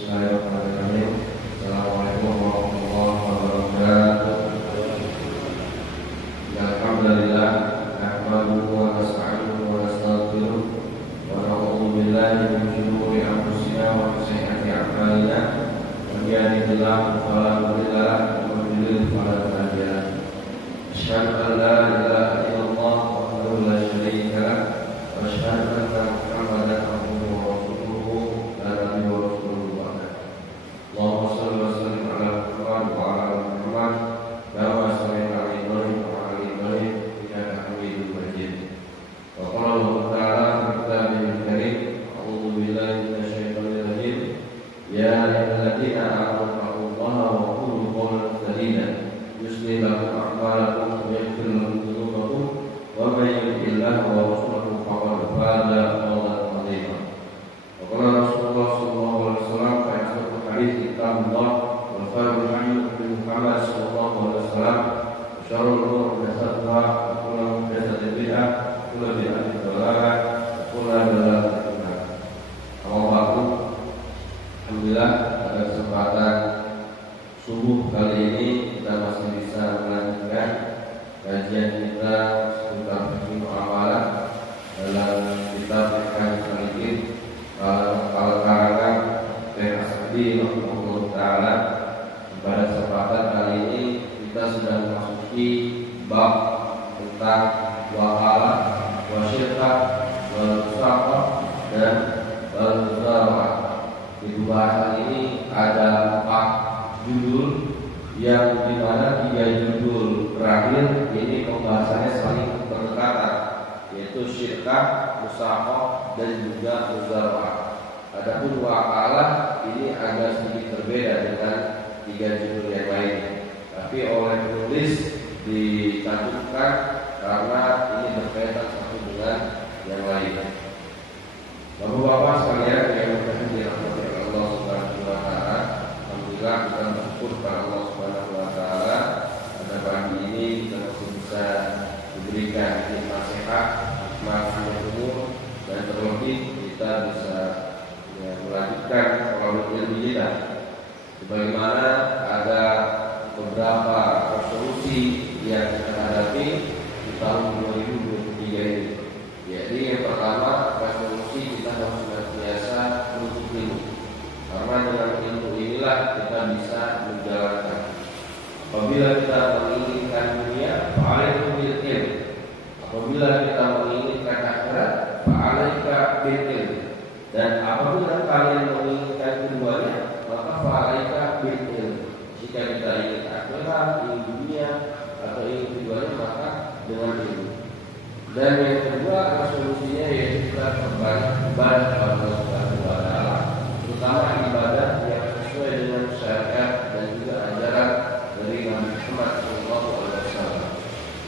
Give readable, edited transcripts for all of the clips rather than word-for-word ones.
Bismillahirrahmanirrahim. Assalamualaikum warahmatullahi wabarakatuh. Alhamdulillah, nahmaduhu wa nasta'inuhu wa nastaghfiruh wa na'udzu billahi min shururi anfusina wa min sayyiati a'malina. Man yahdihillahu fala mudilla lahu wa man yudlil fala hadiya lahu. Asyhadu an la ilaha illallah wahdahu la syarika lahu wa asyhadu anna Muhammadan abduhu wa rasuluhu la nabiyya wa rasuluhu ba'da. Allahumma shalli wa sallim ala Muhammad wa ala ali Muhammad kama shallaita ala Ibrahim wa ala ali Ibrahim innaka Hamidum Majid. Wa qala Allah ta'ala fi kitabihil karim, a'udzu billahi minasy syaithanir rajim. Ya ayyuhalladzina amanu taqullaha wa qulu qawlan sadida yuslih lakum a'malakum wa yaghfir lakum dhunubakum wa may yuti'illah wa rasulahu faqad faza fawzan 'azima. Wa qala Rasulullah sallallahu alaihi wasallam fa asdaqul hadits kitabullah wa khairul hadi hadi Muhammad sallallahu alaihi wasallam wa syarrul umuri muhdatsatuha wa kullu muhdatsatin bid'ah wa kullu bid'atin dhalalah wa kullu dhalalatin fi nar. Amma ba'du. Alhamdulillah, pada kesempatan subuh kali ini kita masih bisa melanjutkan kajian kita seputar fikih muamalah dalam kitab Fiqh Salikin karangan Syekh As-Sa'di rahimahullah taala. Pada kesempatan kali ini kita sudah memasuki bab tentang wakalah, wasyirkah, wal-musaqah dan wal-muzara'ah. Di pembahasan ini ada 4 judul yang dimana 3 judul terakhir ini pembahasannya saling berdekatan, yaitu syirkah, musaqah dan juga muzara'ah. Adapun wakalah ini agak sedikit berbeda dengan 3 judul yang lainnya, tapi oleh penulis dicantumkan karena ini berkaitan satu dengan yang lainnya. Bapak-bapak sekalian yang dirahmati Allah Subhanahu wa taala, alhamdulillah kita bersyukur kepada Allah Subhanahu wa taala pada pagi ini kita masih bisa diberikan nasihat, hikmah, umur dan terlebih kita bisa melanjutkan pola ilmu kita. Sebagaimana ada beberapa resolusi yang kita hadapi di tahun 2023 ini. Jadi yang pertama, resolusi kita harus senantiasa menuntut ilmu. Karena dengan ilmu inilah kita bisa menjalankan. Apabila kita menginginkan dunia, fa'alaika bil ilm. Apabila kita menginginkan akhirat, fa'alaika bil ilm. Dan apabila kalian menginginkan keduanya, maka fa'alaika bil ilm. Jika kita ingin akhirat, ingin dunia atau ingin keduanya, maka dengan ilmu. Dan yang kedua resolusinya yaitu kita perbanyak ibadah kepada Allah Subhanahu wa taala, terutama ibadah yang sesuai dengan syariat dan juga ajaran dari Nabi Muhammad sallallahu alaihi wasallam.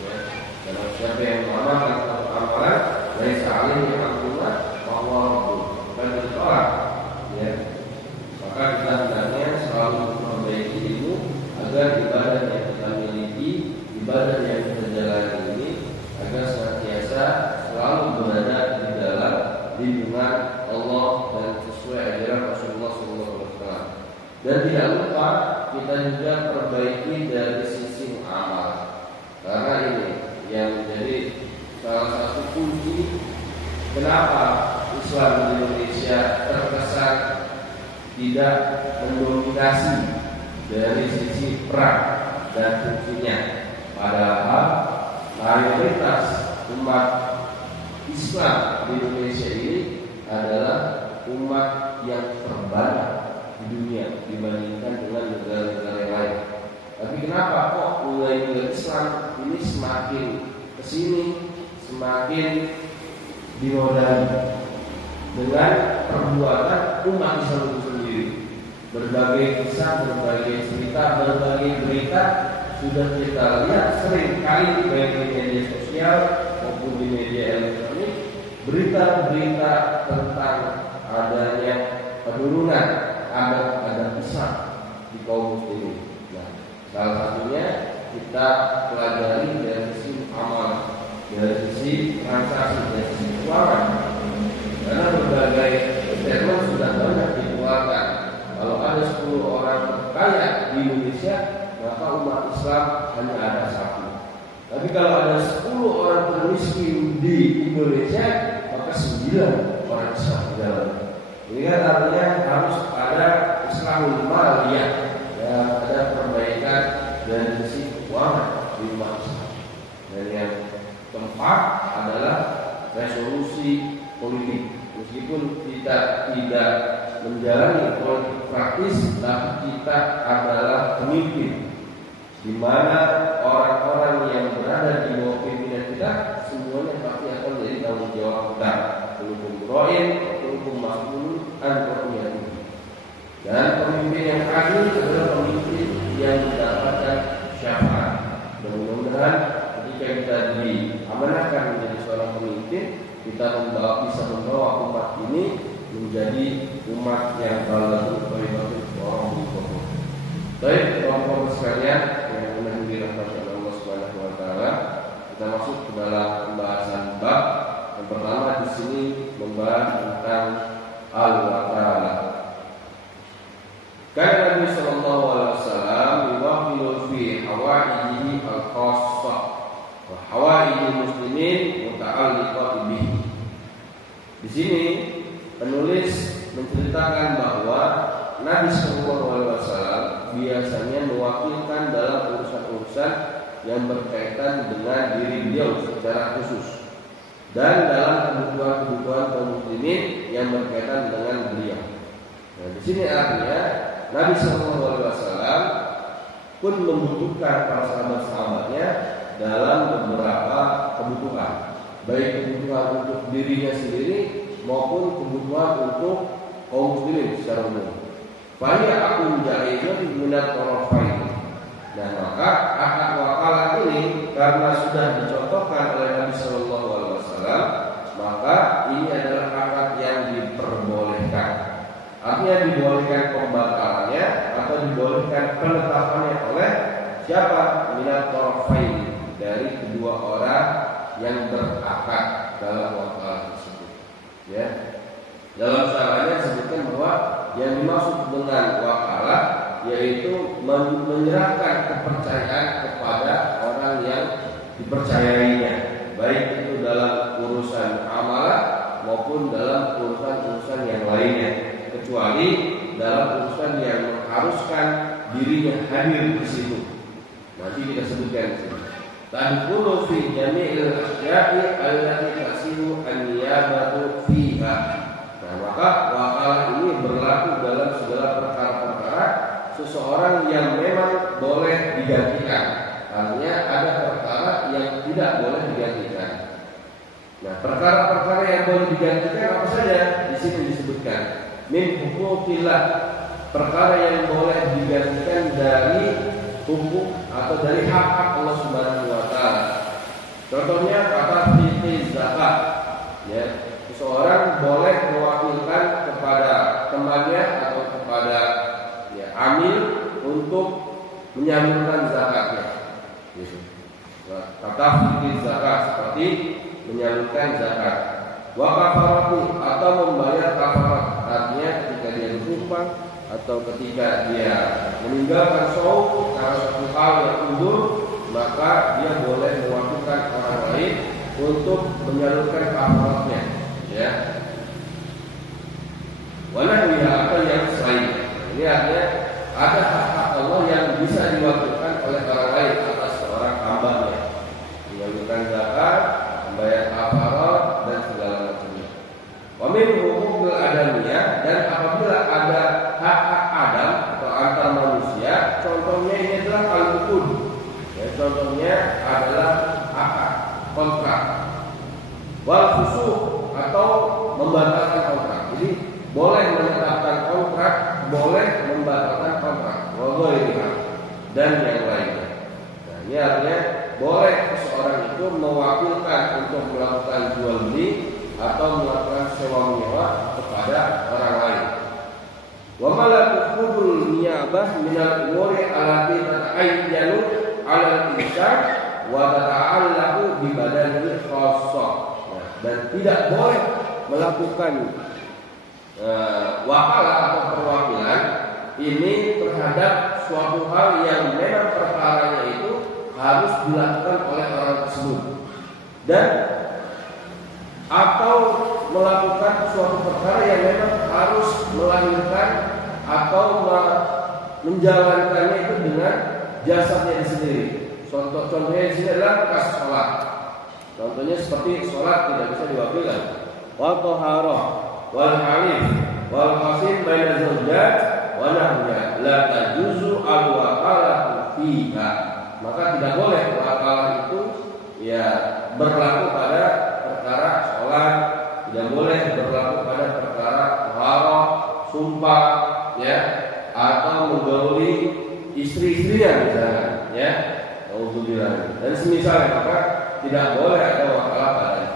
Ya, dan siapa yang mengamalkan satu amalan laisa alaihi amruna fa huwa raddun, bukan ditolak. Ya, maka kita hendaknya selalu memperbaiki ilmu agar ibadah yang kita miliki, ibadah yang kita jalani ini agar senantiasa selalu berada di dalam lindungan Allah dan sesuai ajaran Rasulullah SAW. Dan tidak lupa kita juga perbaiki dari sisi amal, karena ini yang menjadi salah satu kunci kenapa Islam di Indonesia terkesan tidak mendominasi dari sisi peran dan fungsinya, padahal mayoritas umat Islam di Indonesia ini adalah umat yang terbanyak di dunia dibandingkan dengan negara-negara yang lain. Tapi kenapa kok nilai-nilai Islam ini semakin kesini semakin dinodai dengan perbuatan umat Islam itu sendiri? Berbagai kisah, berbagai cerita, berbagai berita sudah kita lihat sering kali baik di media sosial maupun di media elektronik, berita-berita tentang adanya penurunan adat-adat Islam di kaum muslimin. Nah, salah satunya kita pelajari dari sisi amal, dari sisi transaksi, dari sisi keuangan. Karena berbagai statement sudah banyak dikeluarkan. Kalau Indonesia, maka umat Islam hanya ada satu. Tapi kalau ada 10 orang termiskin di Indonesia, maka 9 orang Islam di dalam. Ini kan artinya harus ada Islamul Maliyah, ya, ada perbaikan dari sisi keuangan di umat Islam. Dan yang keempat adalah resolusi politik. Meskipun kita tidak menjalani politik praktis, tapi kita adalah pemimpin, di mana orang-orang yang berada di bawah pimpinan kita semuanya pasti akan menjadi tanggung jawab kita. Hukum roin, hukum mas'ul, an-ra'iyah. Dan pemimpin yang adil adalah pemimpin yang mendapatkan syafaat. Mudah-mudahan ketika kita diamanahkan menjadi seorang pemimpin, kita bisa membawa umat ini menjadi umat yang balaghul qaimatul orang berikutnya. Baik, teman-teman sekalian yang mudah dirahmati Allah Subhanahu wa taala, kita masuk ke dalam pembahasan bab yang pertama di sini membahas tentang al-wakalah. Karena Nabi sallallahu alaihi wasallam yuwakilu fi hawaijihi al-khassah wa hawaijil muslimin muta'alliqat bihi. Di sini penulis menceritakan bahwa Nabi sallallahu alaihi wasallam biasanya mewakilkan dalam urusan-urusan yang berkaitan dengan diri beliau secara khusus dan dalam kebutuhan-kebutuhan kaum muslimin yang berkaitan dengan beliau. Nah, di sini artinya Nabi sallallahu alaihi wasallam pun membutuhkan para sahabat-sahabatnya dalam beberapa kebutuhan, baik kebutuhan untuk dirinya sendiri maupun kebutuhan untuk kaum muslimin secara umum. Fahiyya akun jaizun minat tarafain. Nah, maka akad wakalah ini karena sudah dicontohkan oleh Nabi sallallahu alaihi wasallam, maka ini adalah akad yang diperbolehkan. Artinya dibolehkan pembatalannya atau dibolehkan penetapannya oleh siapa? Minat tarafain, dari kedua orang yang berakad dalam wakalah tersebut. Ya. Dalam syarahnya disebutkan bahwa yang dimaksud dengan wakalah yaitu menyerahkan kepercayaan kepada orang yang dipercayainya, baik itu dalam urusan amalan maupun dalam urusan-urusan yang lainnya, kecuali dalam urusan yang mengharuskan dirinya hadir di situ. Nanti kita sebutkan di sini. Tadkhulu fi jami'il asya'i allati tasihu an-niyabatu fiha. Nah, maka wakalah ini berlaku dalam segala perkara-perkara seseorang yang memang boleh digantikan. Artinya ada perkara yang tidak boleh digantikan. Nah, perkara-perkara yang boleh digantikan apa saja? Di sini disebutkan min huquqillah, perkara yang boleh digantikan dari hukum atau dari hak-hak Allah Subhanahu wa taala. Contohnya kata fiqh zakat, ya. Seseorang boleh mewakilkan kepada temannya atau kepada amil untuk menyalurkan zakatnya. Gitu. Kata fiqh zakat seperti menyalurkan zakat. Wa kafaratu atau membayar kafarat, artinya ketika dia bersumpah atau ketika dia meninggalkan shaum karena satu hal yang undur, maka dia boleh mewakilkan orang lain untuk menyalurkan kafaratnya, ya. Walau apa yang selain. Ini artinya ada hak-hak Allah yang bisa diwakilkan oleh orang lain atas seorang hambanya, menyalurkan zakat, membayar kafarat dan segala macamnya. Wa min huquqil adamiyah, dan apabila ada hak-hak Adam atau antar manusia, contohnya ini adalah al-uqud. Ya, contohnya adalah akad, kontrak. Wal fusuq, atau membatalkan kontrak. Jadi boleh menetapkan kontrak, boleh membatalkan kontrak, dan yang lainnya. Nah, ini artinya boleh seseorang itu mewakilkan untuk melakukan jual beli atau melakukan sewa menyewa kepada orang lain. Wa malakul niyabah minal umuri allati tata'ayyanu 'ala al-insan wa tata'allaqu bi badanihi khassah. Nah, dan tidak boleh melakukan wakalah atau perwakilan ini terhadap suatu hal yang memang perkaranya itu harus dilakukan oleh orang tersebut, dan atau melakukan suatu perkara yang memang harus melahirkan atau menjalankannya itu dengan jasadnya sendiri. Contohnya di sini adalah kasus sholat. Contohnya seperti sholat tidak bisa diwakilkan. Wal toharoh, wal halif, wal qasim baina zawjat, wa nahya la tajuzu al wakalah fiha. Maka tidak boleh wakalah itu ya berlaku pada perkara sholat, tidak boleh berlaku pada perkara toharoh, sumpah, ya, atau menggauli istri-istrinya misalnya, ya. Dan semisalnya, maka tidak boleh ada wakalah padanya.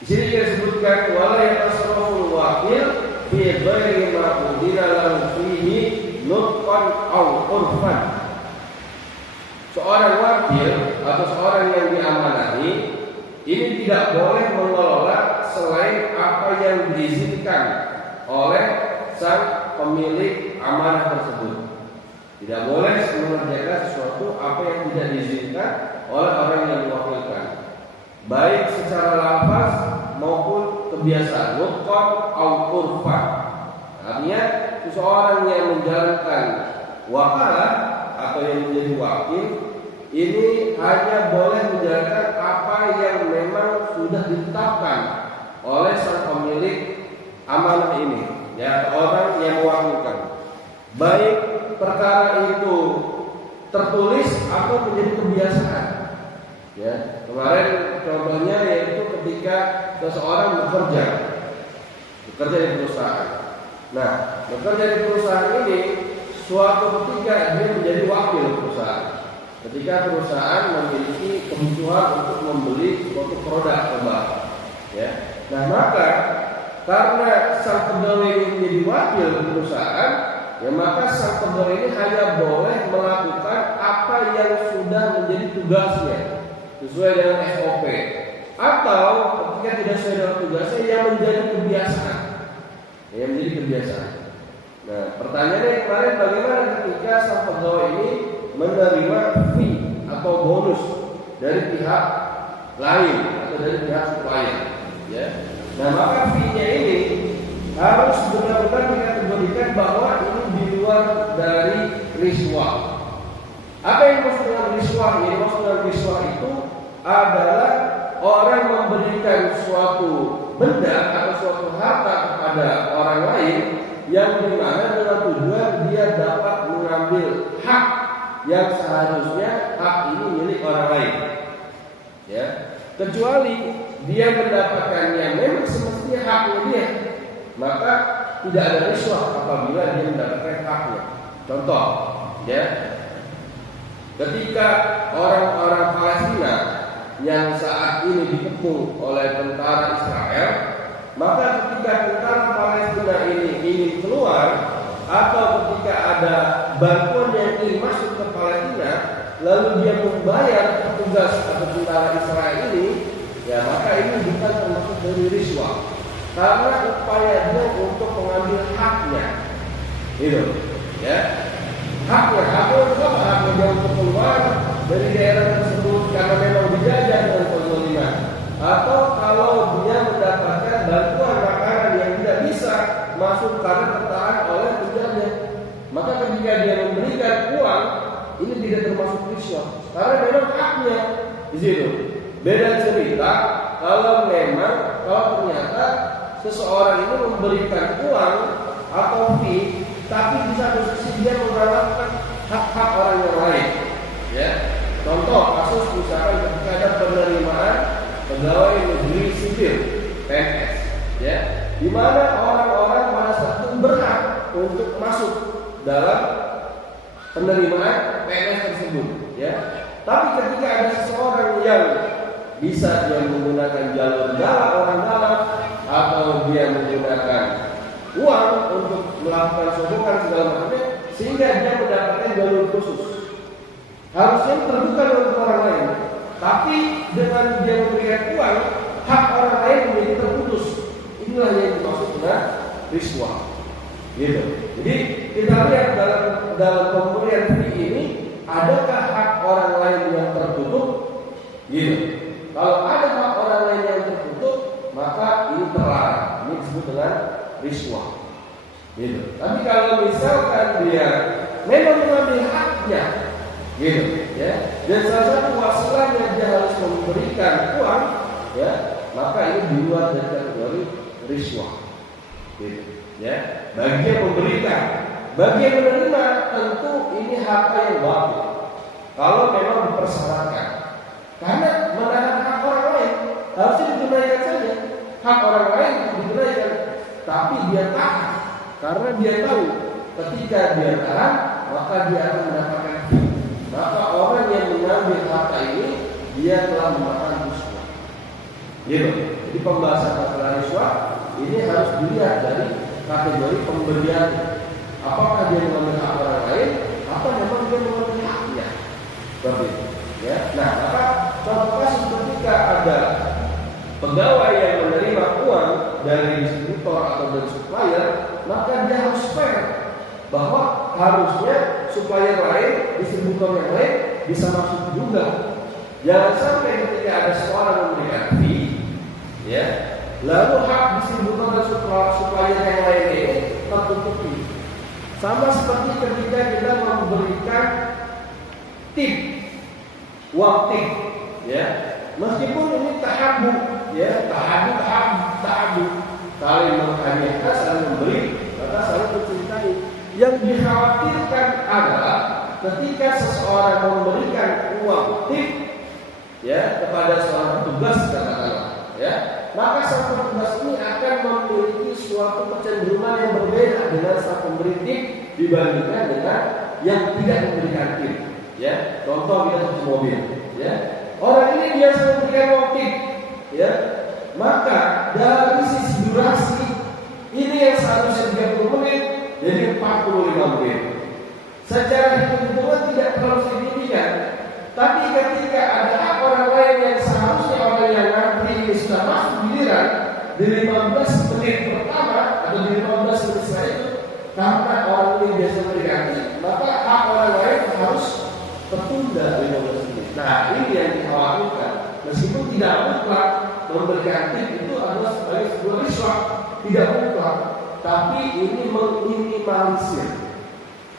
Di sini disebutkan wala yatasarraful wakil fi ghairi ma qudira lahu fihi nutqan aw urfan. Seorang wakil atau seorang yang diamanahi ini tidak boleh mengelola selain apa yang diizinkan oleh sang pemilik amanah tersebut. Tidak boleh mengerjakan sesuatu apa yang tidak diizinkan oleh orang yang diwakilkan, baik secara lafaz maupun kebiasaan, nutqan au urfan. Artinya seseorang yang menjalankan wakalah atau yang menjadi wakil ini hanya boleh menjalankan apa yang memang sudah ditetapkan oleh sang pemilik amanah ini, ya, orang yang mewakilkan, baik perkara itu tertulis atau menjadi kebiasaan. Ya, kemarin contohnya yaitu ketika seseorang bekerja di perusahaan. Nah, bekerja di perusahaan ini suatu ketika dia menjadi wakil perusahaan. Ketika perusahaan memiliki kebutuhan untuk membeli suatu produk obat, ya. Nah, maka karena sang pegawai ini menjadi wakil perusahaan, ya, maka sang pegawai ini hanya boleh melakukan apa yang sudah menjadi tugasnya sesuai dengan SOP, atau ketika tidak sesuai dengan tugasnya yang menjadi kebiasaan, yang menjadi kebiasaan. Nah, pertanyaannya kemarin, bagaimana ketika sang pegawai ini menerima fee atau bonus dari pihak lain atau dari pihak supplier, ya? Nah, maka fee-nya ini harus benar-benar dikategorikan bahwa ini di luar dari riswah. Apa yang dimaksud dengan riswah? Yang dimaksud dengan riswah itu adalah orang memberikan suatu benda atau suatu harta kepada orang lain yang dimana dengan tujuan dia dapat mengambil hak yang seharusnya hak ini milik orang lain, ya, kecuali dia mendapatkannya memang semestinya haknya dia, maka tidak ada riswah apabila dia mendapatkan haknya. Contoh, ya, ketika orang-orang Palestina yang saat ini dikepung oleh tentara Israel, maka ketika tentara Palestina ini ingin keluar atau ketika ada bantuan yang ingin masuk ke Palestina, lalu dia membayar petugas atau tentara Israel ini, ya, maka ini bukan termasuk dari riswah, karena upaya dia untuk mengambil haknya, gitu, ya. Haknya untuk apa? Haknya dia untuk keluar dari daerah tersebut karena memang dijajah dengan kezaliman, atau kalau dia mendapatkan bantuan makanan yang tidak bisa masuk karena tertahan oleh penjajah, maka ketika dia memberikan uang ini tidak termasuk riswah karena memang haknya di situ. Beda cerita kalau ternyata seseorang ini memberikan uang atau fee, tapi di satu sisi dia mengharapkan hak-hak orang yang lain, ya. Contoh kasus misalkan ketika ada penerimaan pegawai negeri sipil PNS, ya, di mana orang-orang pada saat itu berhak untuk masuk dalam penerimaan PNS tersebut, ya. Tapi ketika ada seseorang yang bisa dia menggunakan jalur dalam orang dalam, atau dia menggunakan uang untuk melakukan sokongan segala macamnya, sehingga dia mendapatkan jalur khusus, harusnya terbuka untuk orang lain. Tapi dengan dia memberikan uang, hak orang lain menjadi terputus. Inilah yang dimaksud dengan riswah, gitu. Jadi kita lihat dalam pemberian fee ini, adakah hak orang lain yang tertutup? Gitu. Kalau ada hak orang lain yang tertutup, maka ini terlarang. Ini disebut dengan riswah. Gitu. Tapi kalau misalkan dia memang mengambil haknya, gitu, ya, dan salah satu wasilahnya dia harus memberikan uang, ya, maka ini di luar dari kategori riswah. Gitu, ya. Bagi yang memberikan, bagi yang menerima, tentu ini harta yang batil. Kalau memang dipersyaratkan, karena menahan hak orang lain harusnya ditunaikan saja. Hak orang lain ditunaikan, tapi dia tahan, karena dia tahu ketika dia tahan, maka dia akan mendapatkan fee. Maka orang yang mengambil harta ini, dia telah memakan riswah. Gitu. Jadi pembahasan masalah riswah ini harus dilihat dari kategori pemberian. Apakah dia mengambil hak orang lain, atau memang dia mengambil haknya? Seperti itu. Ya. Nah, maka contoh kasus ketika ada pegawai yang menerima uang dari distributor atau dari supplier, maka dia harus fair, bahwa harusnya supplier lain, distributor yang lain bisa masuk juga. Jangan sampai ketika ada seorang memberikan fee, ya, lalu hak distributor dan supplier yang lain ini tertutupi. Sama seperti ketika kita memberikan tip, uang tip, ya, meskipun ini tahabu, ya, tahabu, saling menghadiahkan, saling memberi, maka saling mencintai. Yang dikhawatirkan adalah ketika seseorang memberikan uang tip, ya, kepada seorang petugas, katakanlah, ya, maka sang petugas ini akan memiliki suatu kecenderungan yang berbeda dengan sang pemberi tip dibandingkan dengan yang tidak memberikan tip. Ya, contoh kita cuci mobil, ya, orang ini biasa memberikan uang tip, ya, maka dari sisi durasi ini yang seharusnya 30 menit jadi 45 menit. Secara hitung-hitungan tidak terlalu signifikan. Tapi ketika ada hak orang lain yang seharusnya orang yang ngantri ini sudah masuk giliran di 15 menit pertama atau di 15 menit setelah itu, karena orang ini biasa memberikan tip, maka hak orang lain harus tertunda 15 menit. Nah, ini yang dikhawatirkan. Meskipun tidak mutlak memberikan tip itu adalah sebagai sebuah riswah, tidak mutlak, tapi ini meminimalisir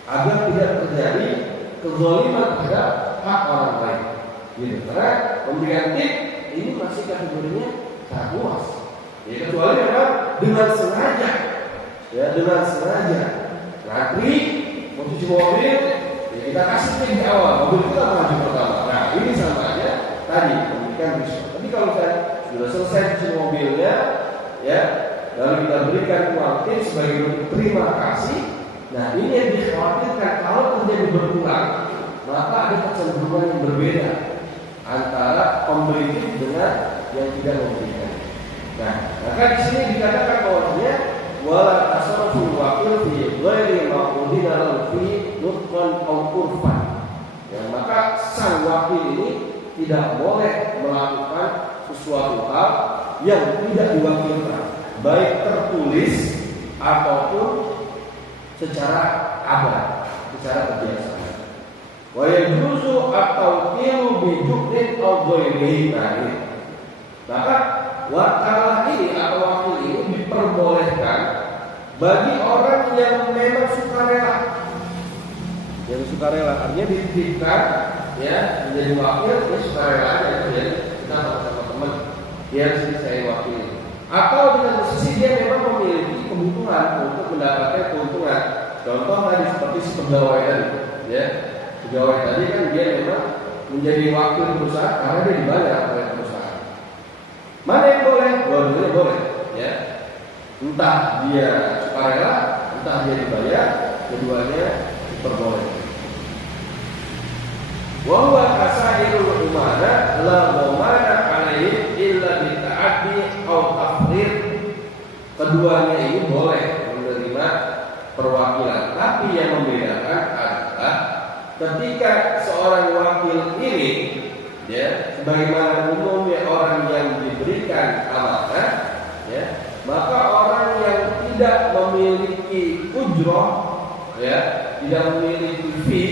agar tidak terjadi kezaliman terhadap hak orang lain. Gitu. Karena pemberian tip ini masih kategorinya sangat luas. Ya, kecuali memang dengan sengaja, ya, dengan sengaja ngantri mau cuci mobil, ya, kita kasih tip di awal, mobil kita maju pertama. Nah, ini sama aja tadi memberikan risiko. Tapi kalau saya sudah selesai cuci mobilnya, ya, lalu kita berikan uang tip sebagai bentuk terima kasih. Nah, ini yang dikhawatirkan kalau terjadi berulang, maka ada kecenderungan yang berbeda antara pemberi tip dengan yang tidak memberikan. Nah, maka di sini dikatakan bahwasanya wala tasarruful wakil fi ghairi maqudina lahu fi nutqan aw urfan. Ya, maka sang wakil ini tidak boleh melakukan sesuatu hal yang tidak diwakilkan, baik tertulis ataupun secara adat, secara kebiasaan. Wa yajuzu at-tawqilu bi ju'lin aw ghairihi. Maka wakalah ini atau wakil ini diperbolehkan bagi orang yang memang sukarela. Yang sukarela artinya dititipkan, ya, menjadi wakil, dia sukarela aja, jadi kita sama-sama teman, dia harus saya wakil. Atau dengan sisi dia memang memiliki kebutuhan untuk mendapatkan keuntungan. Contoh tadi seperti si pegawai tadi, ya, pegawai tadi kan dia memang menjadi wakil perusahaan karena dia dibayar oleh perusahaan. Mana yang boleh? Dua-duanya boleh, ya. Entah dia sukarela, entah dia dibayar, keduanya diperbolehkan. Wa huwa kasairul umana la dhamana alaihi illa bi ta'addi aw tafrid. Keduanya ini boleh menerima perwakilan, tapi yang membedakan adalah ketika seorang wakil ini, ya, sebagaimana umumnya orang yang diberikan amanah, ya, maka orang yang tidak memiliki ujroh ya, tidak memiliki fee,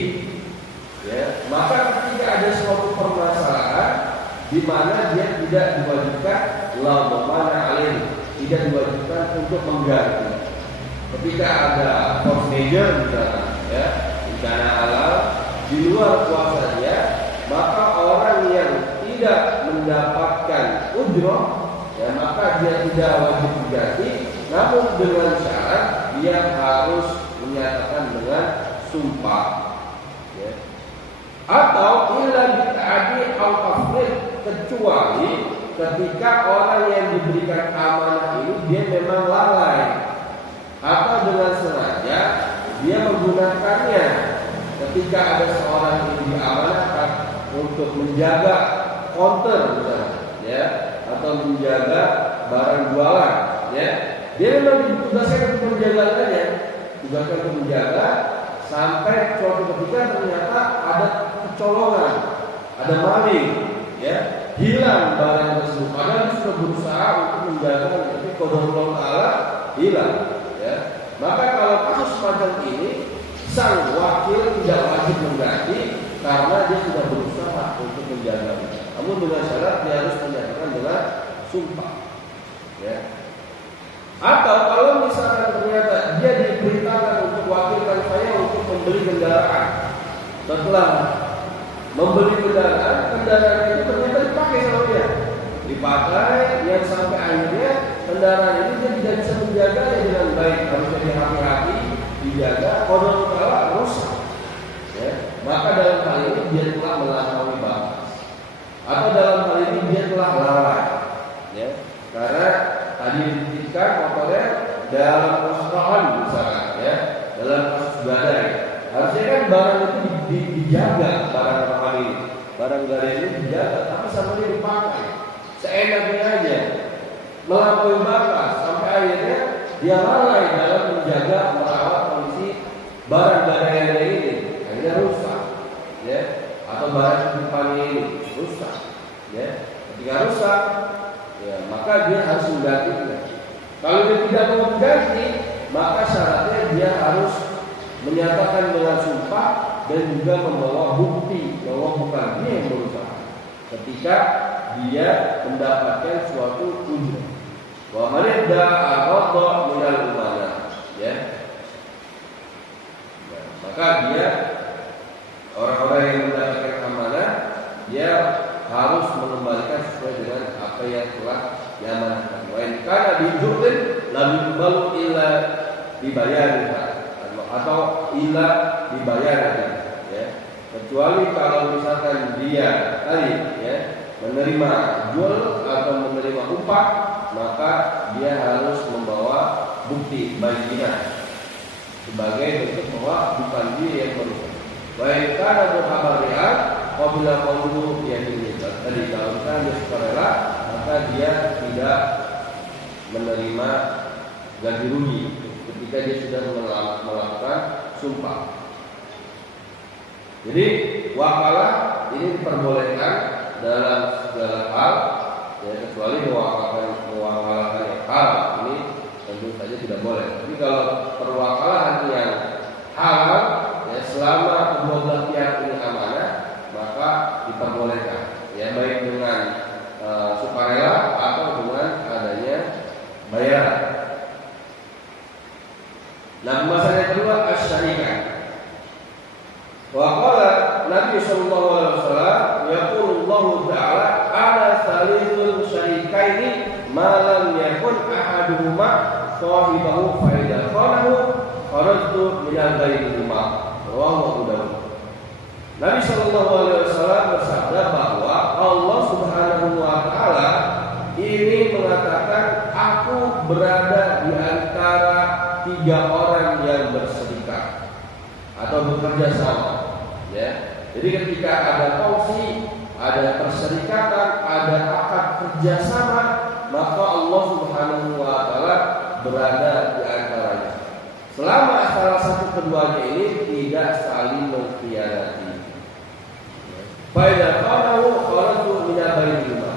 ya, maka ketika ada suatu permasalahan di mana dia tidak diwajibkan la dhamana alaih, tidak diwajibkan untuk mengganti. Ketika ada force majeure misalnya, ya, bencana alam di luar kuasa dia, maka orang yang tidak mendapatkan ujroh, ya, maka dia tidak wajib diganti, namun dengan syarat dia harus menyatakan dengan sumpah, ya. Atau illa bita'adi au tafrid, kecuali ketika orang yang diberikan amanah ini dia memang lalai atau dengan sengaja dia menggunakannya ketika ada seorang yang diamanahkan untuk menjaga counter misalnya, ya, atau menjaga barang jualan, ya, dia memang ditugaskan untuk menjaganya, tugaskan untuk menjaga sampai suatu ketika ternyata ada kecolongan, ada maling, ya, hilang barang tersebut. Padahal dia sudah berusaha untuk menjaga, tapi qadarullah taala hilang, ya. Maka kalau kasus semacam ini, sang wakil tidak wajib mengganti karena dia sudah berusaha untuk menjaganya. Namun dengan syarat dia harus menyatakan dengan sumpah, ya. Atau kalau misalkan ternyata dia diperintahkan untuk wakilkan saya untuk membeli kendaraan, setelah membeli kendaraan itu ternyata dipakai sama dia, dipakai, yang sampai akhirnya kendaraan ini dia tidak bisa menjaganya dengan baik, harusnya dia hati-hati dijaga, kodok kala rusak, ya. Maka dalam hal ini dia telah melampaui batas, atau dalam hal ini dia telah lalai, ya, karena tadi dititipkan motornya dalam persoalan misalkan, ya, dalam kasus badai, harusnya kan barang itu dijaga, barang gadai ini dijaga, tapi sama dia dipakai seenaknya aja, melampaui batas, sampai akhirnya dia lalai dalam menjaga, merawat kondisi barang gadainya ini, akhirnya rusak, ya, atau barang titipannya ini rusak, ya. Ketika rusak, ya, maka dia harus menggantinya. Kalau dia tidak mau mengganti, maka syaratnya dia harus menyatakan dengan sumpah dan juga membawa bukti bahwa bukan dia yang berusaha ketika dia mendapatkan suatu ujrah. Wa man da'a ghadha minal umana, ya. Nah, maka dia orang-orang yang mendapatkan amanah, dia harus mengembalikan sesuai dengan apa yang telah diamanahkan. Wa in kana bijurrin lam yuqbalu illa dibayarha atau illa dibayarha, ya. Kecuali kalau misalkan dia tadi, ya, menerima jual atau menerima upah, maka dia harus membawa bukti bayyinah sebagai bentuk bahwa bukan dia yang merusak. Wa in kana muhabari'an qabla qawluhu yadini. Tadi kalau dia sukarela, maka dia tidak menerima ganti rugi ketika dia sudah melakukan sumpah. Jadi wakalah ini diperbolehkan dalam segala hal, ya, kecuali mewakalakan yang halal, ini tentu saja tidak boleh. Tapi kalau perwakalahan yang halal, ya, selama kedua belah pihak ini amanah, maka diperbolehkan, ya, baik dengan sukarela atau dengan adanya bayaran. Nah, masalah yang kedua asyarikat. Wa qala Nabi sallallahu alaihi wasallam, yaqulullahu ta'ala ala salihul syarikaini ma lam yakun ahaduhuma sahibahu fa idza qanahu kharajtu minal bainihima. Rawahu Abu Dawud. Nabi sallallahu alaihi wasallam bersabda bahwa Allah Subhanahu wa taala ini mengatakan, aku berada di antara tiga orang yang berserikat atau bekerja sama, ya. Jadi ketika ada kongsi, ada perserikatan, ada akad kerjasama, maka Allah Subhanahu wa taala berada di antaranya. Selama salah satu keduanya ini tidak saling mengkhianati. Baiklah, kalau minal bainihima.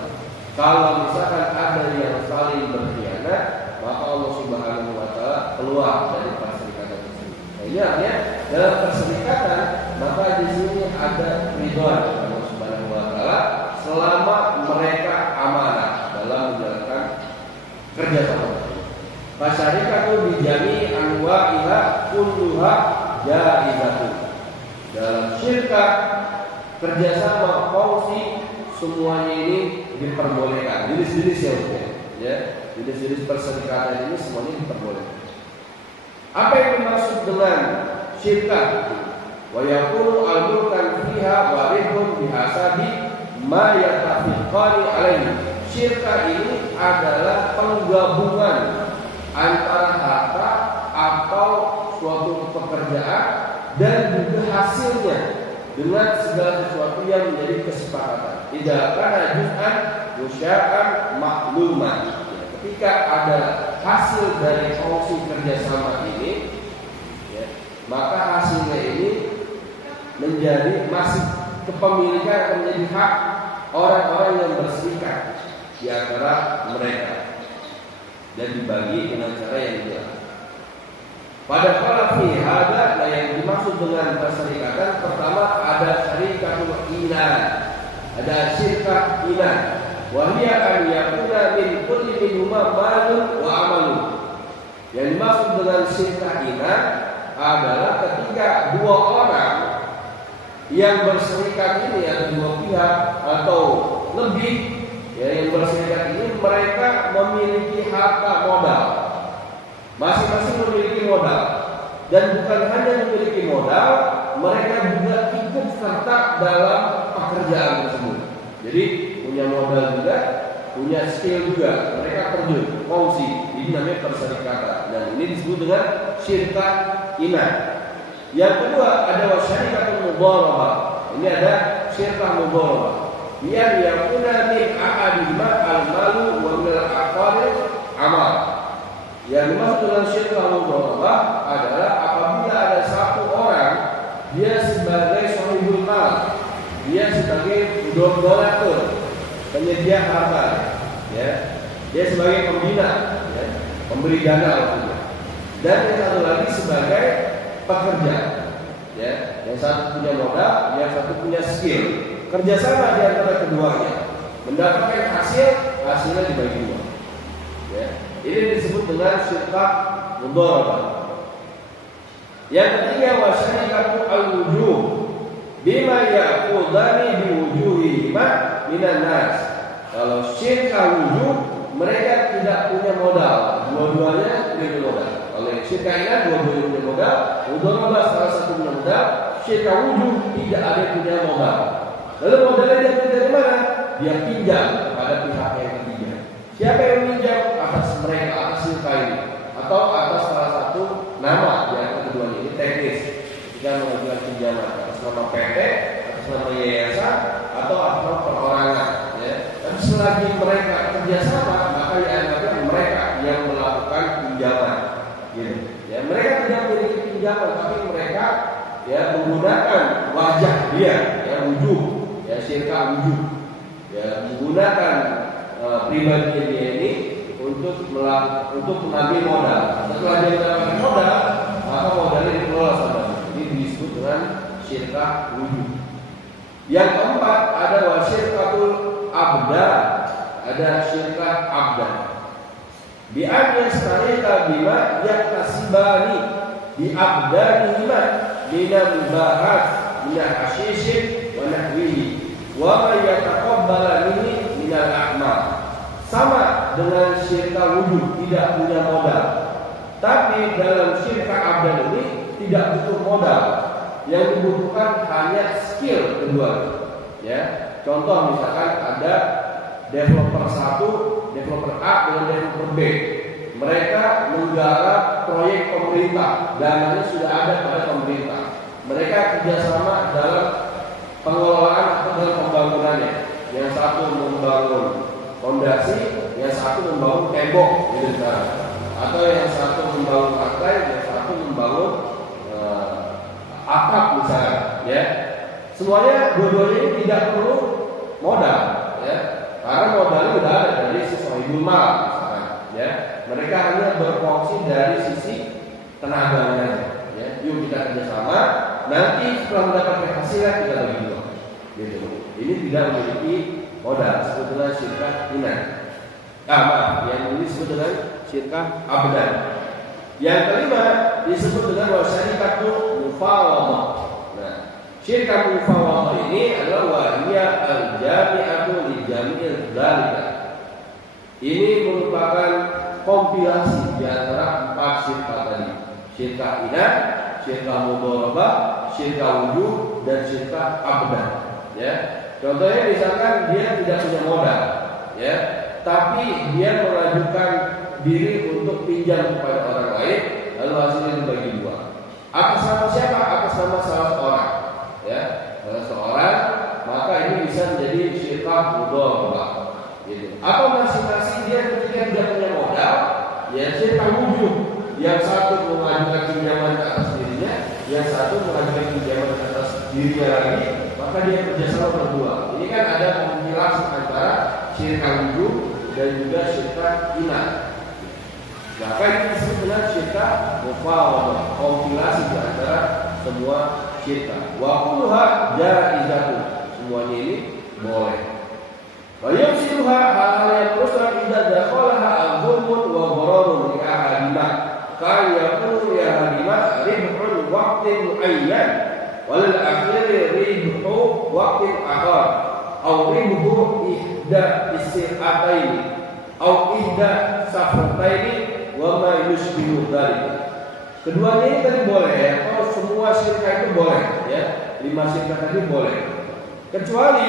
Kalau misalkan ada yang saling berkhianat, maka Allah Subhanahu wa taala keluar dari perserikatan tersebut. Ini artinya dalam perserikatan maka di sini ada ridwan Allah Subhanahu wa taala selama mereka amanah dalam menjalankan kerja sama. Fasyarikatu bijami anwa'iha kulluha jaizatun. Dalam syirkat kerjasama kongsi semuanya ini diperbolehkan. Jenis-jenis ya, jenis-jenis perserikatan ini semuanya diperbolehkan. Apa yang dimaksud dengan syirkat? Wa yakunu al-mulkan fiha warithun bihasabi ma yatafiqani alaihi. Syirkat ini adalah penggabungan antara harta atau suatu pekerjaan dan juga hasilnya dengan segala sesuatu yang menjadi kesepakatan. Idza kana juz'an musya'an makluman. Ketika ada hasil dari kongsi kerjasama ini, ya, maka hasilnya ini menjadi masih kepemilikan atau menjadi hak orang-orang yang berserikat di antara mereka dan dibagi dengan cara yang jelas. Pada fi hada yang dimaksud dengan perserikatan pertama ada syarikatul inan, ada syirkah inan. Wa hiya an yakuna min kulli minhuma malun wa amalun. Yang dimaksud dengan syirkah inan adalah ketika dua orang yang berserikat ini ada dua pihak atau lebih ya, yang berserikat ini mereka memiliki harta modal. Masing-masing memiliki modal. Dan bukan hanya memiliki modal, mereka juga ikut serta dalam pekerjaan tersebut. Jadi punya modal juga, punya skill juga. Mereka terjun, kongsi. Ini namanya perserikatan. Dan ini disebut dengan syirkah inan. Yang kedua ada wasyarikatul mudharabah. Ini ada syirkah mudharabah. Biar yakuna min ahadihima al-malu wa min al-aqarib amal. Yang dimaksud dengan syirkah mudharabah adalah apabila ada satu orang dia sebagai sahibul mal, dia sebagai donatur, penyedia harta, ya. Dia sebagai pembina, ya, pemberi dana waktunya. Dan yang satu lagi sebagai pekerja, ya. Yang satu punya modal, yang satu punya skill. Kerjasama di antara keduanya, mendapatkan hasilnya dibagi dua. Ya. Ini disebut dengan syirkah mudharabah. Yang ketiga wasyarikatu al-wujuh bima ya'khudani biwujuhihima minan nas. Kalau syirkah wujuh mereka tidak punya modal, dua-duanya punya modal. Kalau syirkah ini dua-duanya punya modal, mudharabah salah satu punya modal, syirkah wujuh tidak ada yang punya modal. Lalu modalnya dia dari mana? Dia pinjam kepada pihak yang ketiga. Siapa yang pinjam? Atas mereka, atas syirkah ini, atau atas salah satu nama yang keduanya ini teknis. Ketika mengajukan pinjaman atas nama PT, atas nama yayasan, atau atas nama perorangan. Ya. Tapi selagi mereka kerjasama, maka dianggapnya mereka yang melakukan pinjaman. Gitu. Ya, mereka tidak memiliki pinjaman, tapi mereka ya menggunakan wajah dia, ya wujud, ya syirkah wujud, ya menggunakan pribadi dia ini untuk mengambil modal. Setelah dia mendapatkan modal, maka modalnya dikelola sama. Ini disebut dengan syirkah wujud. Yang keempat ada wasyirkatul abdan, ada syirkah abdan. Bi an yastarika bima yaktasibani bi abdanihima minal mubahat minal hasyish wa nahwihi wa ma yataqabbala minni minal a'mal. Sama dengan syirkah wujud, tidak punya modal. Tapi dalam syirkah abdan ini tidak butuh modal. Yang dibutuhkan hanya skill kedua. Ya, contoh misalkan ada developer 1, developer A dengan developer B. Mereka menggarap proyek pemerintah, dananya sudah ada pada pemerintah. Mereka kerjasama dalam pengelolaan atau dalam pembangunannya. Yang satu membangun fondasi, yang satu membangun tembok, gitu kan. Atau yang satu membangun lantai, yang satu membangun atap misalnya, ya. Semuanya dua-duanya ini tidak perlu modal, ya. Karena modalnya sudah ada dari sisi sahibul mal, misalkan, ya. Mereka hanya berfungsi dari sisi tenaganya, ya, yuk kita kerjasama. Nanti setelah mendapatkan hasilnya kita bagi dua. Gitu. Ini tidak memiliki modal, sebetulnya syirkah inan. Yang ini disebut dengan syirkah abdan. Yang kelima disebut dengan wasyarikatu mufawadah. Nah, syirkah mufawadah ini adalah wahiyya al-jami'atu li jami'il dzalika. Ini merupakan kompilasi di antara 4 syirkah tadi. Syirkah inat, syirkah mudharabah, syirkah wujud, dan syirkah abdan. Ya. Contohnya misalkan dia tidak punya modal, ya, tapi dia mengajukan diri untuk pinjam kepada orang lain, lalu hasilnya dibagi dua. Atas nama siapa? Atas nama salah seorang, ya, salah seorang, maka ini bisa menjadi syirkah mudharabah. Gitu. Atau masing-masing dia ketika tidak punya modal, ya syirkah wujud. Yang satu mengajukan pinjaman ke atas dirinya, yang satu mengajukan pinjaman ke atas dirinya lagi, maka dia kerjasama berdua. Ini kan ada kompilasi antara syirkah wujud dan juga syirkah inat. Maka ini disebut dengan syirkah mufawadah, kompilasi di antara semua syirkah. Wa kulluha jaizatun. Semuanya ini boleh. Wa yufsiduha hal-hal yang merusak idza dakhalaha al-zulmun wa ghararun li ahadina. Kan yakunu li ahadina ribhun waqtin muayyan wal akhir ribhu waqtin akhar aw ribhu ihda istir'ataini aw ihda safrataini wa ma yushbihu dzalik. Keduanya ini tadi boleh ya, kalau semua syirkah itu boleh ya, 5 syirkah tadi boleh. Kecuali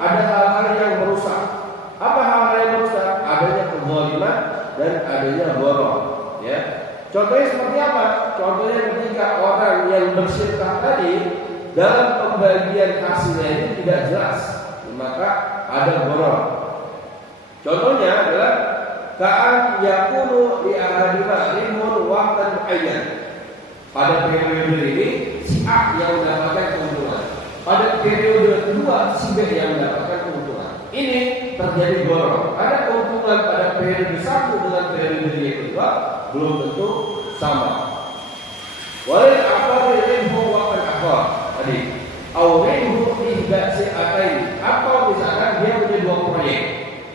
ada hal-hal yang merusak. Apa hal-hal yang merusak? Adanya kezaliman dan adanya gharar, ya. Contohnya seperti apa? Contohnya ketika orang yang bersyirkah tadi dalam pembagian hasilnya ini tidak jelas, maka ada gharar. Contohnya adalah ka'an yakunu li ahadina rimun waqtan muayyan. Pada periode ini si A yang mendapatkan keuntungan. Pada periode kedua si B yang mendapatkan keuntungan. Ini terjadi gharar. Ada keuntungan pada periode 1 dengan periode yang kedua belum tentu sama. Walil aqar ribu waqtan akhar. Tadi awrihu ihda si'atain. Atau misalkan dia punya 2 proyek.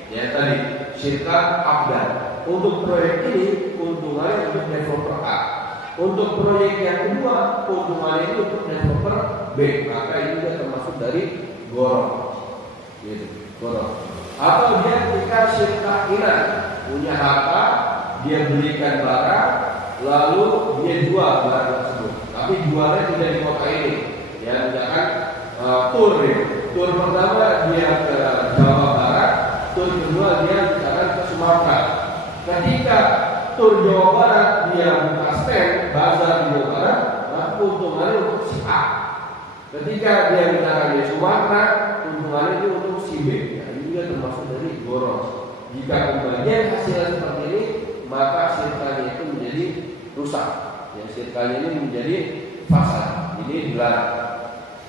Ya tadi syirkah abdan. Untuk proyek ini keuntungannya untuk developer A. Untuk proyek yang kedua keuntungannya itu untuk developer B. Maka ini juga termasuk dari gharar. Gitu, gharar. Atau dia ketika syirkah inat punya harta, dia belikan barang, lalu dia jual barang tersebut. Tapi jualnya tidak di kota ini. Ya, misalkan tur. Tur pertama dia ke Jawa Barat, tur kedua dia misalkan ke Sumatera. Ketika tur Jawa Barat dia buka stand bazar di Jawa Barat, maka keuntungannya untuk si A. Ketika dia misalkan di Sumatera, keuntungannya itu untuk si B. Ya, ini juga termasuk dari gharar. Jika pembagian hasilnya seperti ini, maka syirkahnya itu menjadi rusak. Ya, syirkahnya ini menjadi fasad. Ini dilarang.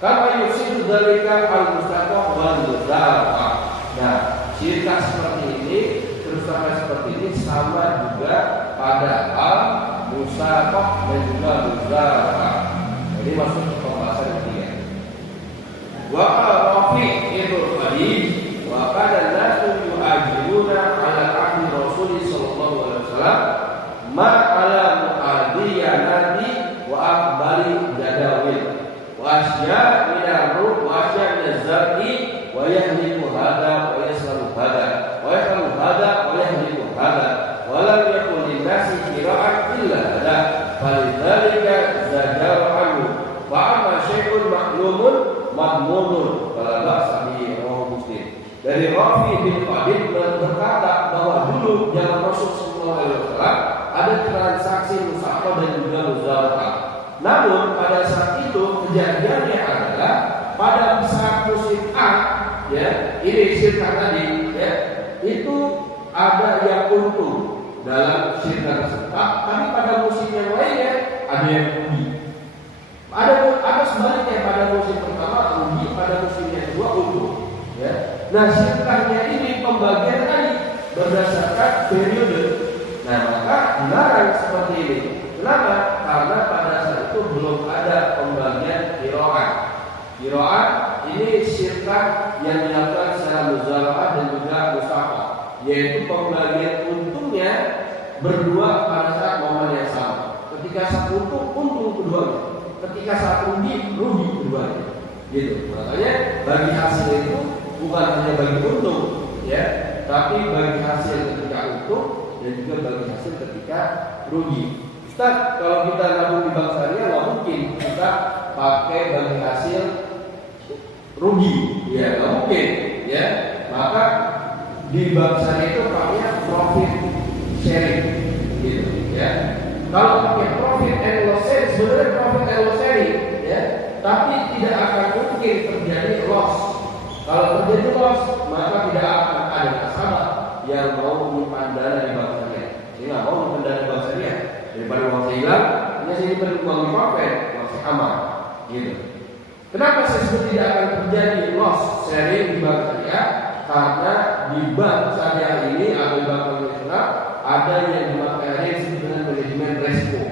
Kama yusidu dzalika al-mustaqah wal mudzalafah. Nah, syirkah seperti ini, kerusakan seperti ini sama juga pada al-mustaqah dan juga mudzalafah. Ini masuk ke pembahasan ketiga. Wa rafi itu tadi wa kana nasu yu'ajiruna ala ahli Rasul sallallahu alaihi wasallam ma ala mu'adiyanati wa akbari jadawil wa asya min ar-ruh wa asya min az-zar'i wa yahliku hada wa yaslamu hada wa yaslamu hada wa yahliku hada wa lam yakun lin-nasi qira'at illa hada falidzalika zajara anhu wa amma syai'un ma'lumun madmunun fala ba'sa bihi rawahu Muslim. Dari Rafi bin Qadim berkata bahwa dulu zaman Rasul sallallahu alaihi wasallam ada transaksi musaqah dan juga muzarah. Namun pada saat itu kejadiannya adalah pada saat musim A, ya, ini syirkah tadi, ya, itu ada yang untung dalam syirkah tersebut. Tapi pada musim yang lainnya ada yang rugi. Ada sebaliknya, pada musim pertama rugi, pada musim yang kedua untung. Ya. Nah, syirkahnya ini pembagian tadi berdasarkan periode. Nah, maka dilarang seperti ini. Kenapa? Karena pada saat itu yang dilakukan secara muzara'ah dan juga musafah, yaitu pembagian untungnya berdua pada saat momen yang sama. Ketika satu untung keduanya, ketika satu rugi keduanya. Gitu. Makanya bagi hasil itu bukan hanya bagi untung, ya, tapi bagi hasil ketika untung dan juga bagi hasil ketika rugi. Ustaz, kalau kita nabung di bank syariah nggak mungkin kita pakai bagi hasil rugi, ya nggak mungkin, ya. Maka di bank syariah itu pakainya profit sharing, gitu, ya. Kalau pakai profit and loss sharing, sebenarnya profit and loss sharing, ya, tapi tidak akan mungkin terjadi loss. Kalau terjadi loss, maka tidak akan ada nasabah yang mau menyimpan dana di bank syariah. Dia nggak mau menyimpan dana di bank syariah. Daripada uang saya hilang, ini saya nyimpan uang di profit, uang saya aman, gitu. Kenapa saya sebut tidak akan terjadi loss sharing di bank syariah? Karena di bank syariah ini atau di bank konvensional ada yang dimaknai dengan manajemen resiko.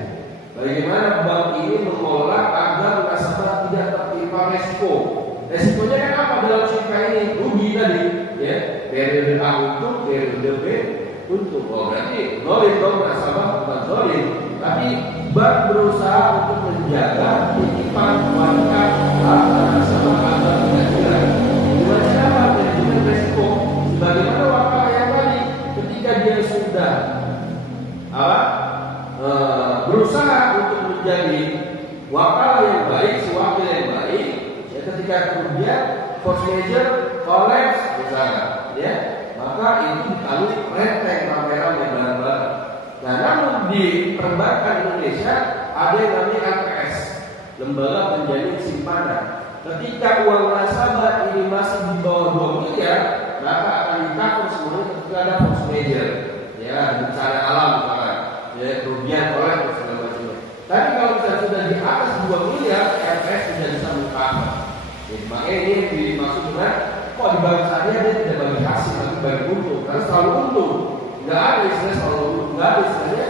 Bagaimana bank ini mengelola agar nasabah tidak tertimpa resiko? Resikonya kan apa dalam syariah ini? Rugi tadi, ya. Periode A untung, periode B untung. Oh, berarti zolim dong nasabah, bukan zolim. Tapi bank berusaha untuk menjaga titipan warga harta nasabah agar tidak hilang. Dengan cara manajemen resiko, sebagaimana wakalah yang tadi, ketika dia sudah berusaha untuk menjadi wakalah yang baik, sewakil yang baik, ya, ketika kemudian force major collapse misalnya, ya, maka itu ditanggung renteng rame-rame bareng-bareng. Nah, namun di perbankan Indonesia ada yang namanya LPS, Lembaga Penjamin Simpanan. Ketika uang nasabah ini masih di bawah 2 miliar, maka akan di-cover semuanya ketika ada force major, ya, bencana alam misalnya, ya, kerugian oleh segala macamnya. Tapi kalau misalnya sudah di atas 2 miliar, LPS tidak bisa meng-cover. Makanya ini yang dimaksud dengan kok di bank syariah dia tidak bagi hasil, tapi bagi untung. Karena selalu untung, nggak ada istilah selalu untung, nggak ada istilahnya